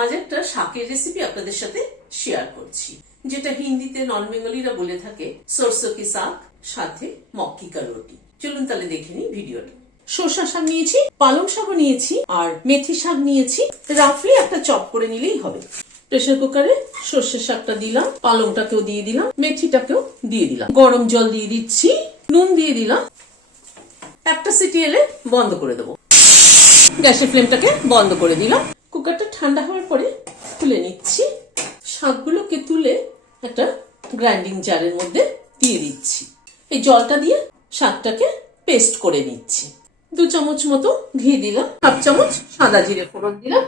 আজ একটা শাকের রেসিপি আপনাদের সাথে শেয়ার করছি, যেটা হিন্দিতে নন বেঙ্গলিরা বলে থাকে সরসো কি শাক, সাথে মক্কি কা রুটি। চলুন তাহলে দেখে নিই ভিডিওটা। সরষা শাক নিয়েছি, পালং শাকও নিয়েছি, আর মেথি শাক নিয়েছি। রাফলি একটা চপ করে নিলেই হবে। প্রেসার কুকারে সর্ষে শাকটা দিলাম, পালংটাকেও দিয়ে দিলাম, মেথিটাকেও দিয়ে দিলাম। গরম জল দিয়ে দিচ্ছি, নুন দিয়ে দিলাম। একটা সিটি এলে বন্ধ করে দেবো। গ্যাসের ফ্লেমটাকে বন্ধ করে দিলাম। কুকারটা ঠান্ডা হওয়ার পরে তুলে নিচ্ছি। শাকগুলোকে তুলে একটা গ্রাইন্ডিং জারের মধ্যে দিয়ে দিচ্ছি। এই জলটা দিয়ে শাকটাকে পেস্ট করে নিচ্ছি। 2 চামচ মতো ঘি দিলাম, 1/2 চামচ সাদা জিরে ফোড়ন দিলাম।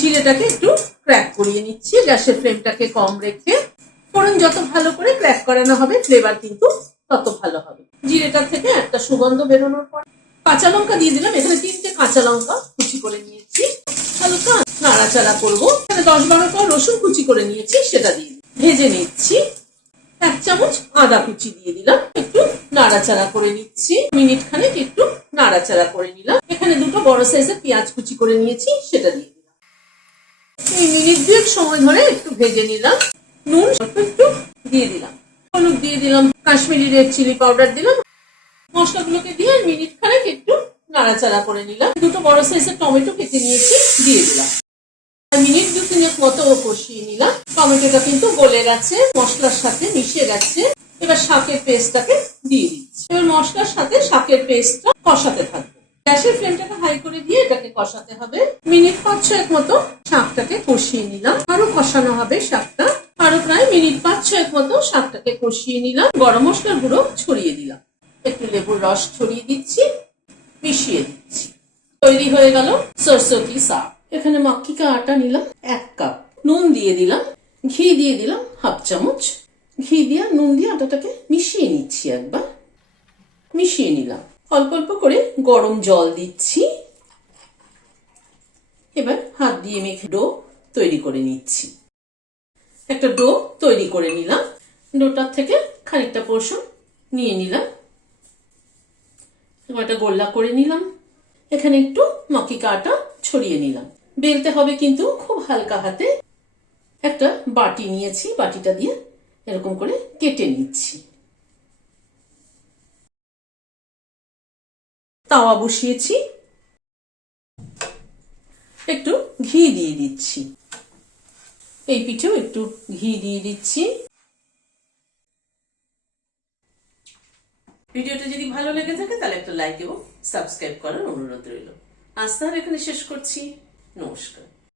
জিরেটাকে একটু ক্র্যাক করিয়ে নিচ্ছি, গ্যাসের ফ্লেমটাকে কম রেখে। ফোড়ন যত ভালো করে ক্র্যাক করানো হবে, ফ্লেভার কিন্তু তত ভালো হবে। জিরেটার থেকে একটা সুগন্ধ বেরোনোর পর কাঁচা লঙ্কা দিয়ে দিলাম। এখানে 3টে কাঁচা লঙ্কা কুচি করে নিয়েছি। হালকা নাড়াচাড়া করবো। এখানে 10-12টা রসুন কুচি করে নিয়েছি, সেটা দিয়ে ভেজে নিচ্ছি। 1 চামচ আদা কুচি দিয়ে দিলাম, একটু নাড়াচাড়া করে নিচ্ছি। মিনিট খানেক একটু নাড়াচাড়া করে নিলাম। এখানে 2টো বড় সাইজের পেঁয়াজ কুচি করে নিয়েছি, সেটা দিয়ে দিলাম। এই মিনিট 2 সময় ধরে একটু ভেজে নিলাম। নুন একটু দিয়ে দিলাম, হলুদ দিয়ে দিলাম, কাশ্মীরি রেড চিলি পাউডার দিলাম। মশলাগুলোকে দিয়ে মিনিট খানেক একটু নাড়াচাড়া করে নিলাম। 2টো বড় সাইজের টমেটো কেটে নিয়েছি, দিয়ে দিলাম। মিনিট 2-3 মতো কষিয়ে নিলাম। টমেটোটা কিন্তু গলে গেছে, মশলার সাথে মিশে গেছে। এবার শাকের পেস্টটাকে দিয়ে দিচ্ছি। এবার মশলার সাথে শাকের পেস্টটা কষাতে থাকবে। গ্যাসের ফ্লেমটাকে হাই করে দিয়ে এটাকে কষাতে হবে। মিনিট 5-6 মতো শাকটাকে কষিয়ে নিলাম। আরো কষানো হবে শাকটা। আরো প্রায় মিনিট 5-6 মতো শাকটাকে কষিয়ে নিলাম। গরম মশলার গুঁড়ো ছড়িয়ে দিলাম, একটু লেবুর রস ছড়িয়ে দিচ্ছি, মিশিয়ে দিচ্ছি। তৈরি হয়ে গেল সরসো কি শাক। এখানে মক্কি কা আটা নিলাম 1 কাপ, নুন দিয়ে দিলাম, ঘি দিয়ে দিলাম 1/2 চামচ। ঘি দিয়ে নুন দিয়ে আটাটাকে মিশিয়ে নিচ্ছি। একবার মিশিয়ে নিলাম। অল্প অল্প করে গরম জল দিচ্ছি। এবার হাত দিয়ে মেখে ডো তৈরি করে নিচ্ছি। একটা ডো তৈরি করে নিলাম। ডোটার থেকে খানিকটা পোর্শন নিয়ে নিলাম, একটা গোল্লা করে নিলাম। এখানে একটু মক্কি কা আটা ছড়িয়ে নিলাম। বেলতে হবে কিন্তু খুব হালকা হাতে। একটা বাটি নিয়েছি, বাটিটা দিয়ে এরকম করে কেটে নিচ্ছি। তাওয়া বসিয়েছি, একটু ঘি দিয়ে দিচ্ছি। এই পিঠেও একটু ঘি দিয়ে দিচ্ছি। ভিডিওটা যদি ভালো লেগে থাকে তাহলে একটা লাইক এবং সাবস্ক্রাইব করার অনুরোধ রইল। আজ তাহলে এখানে শেষ করছি। নমস্কার।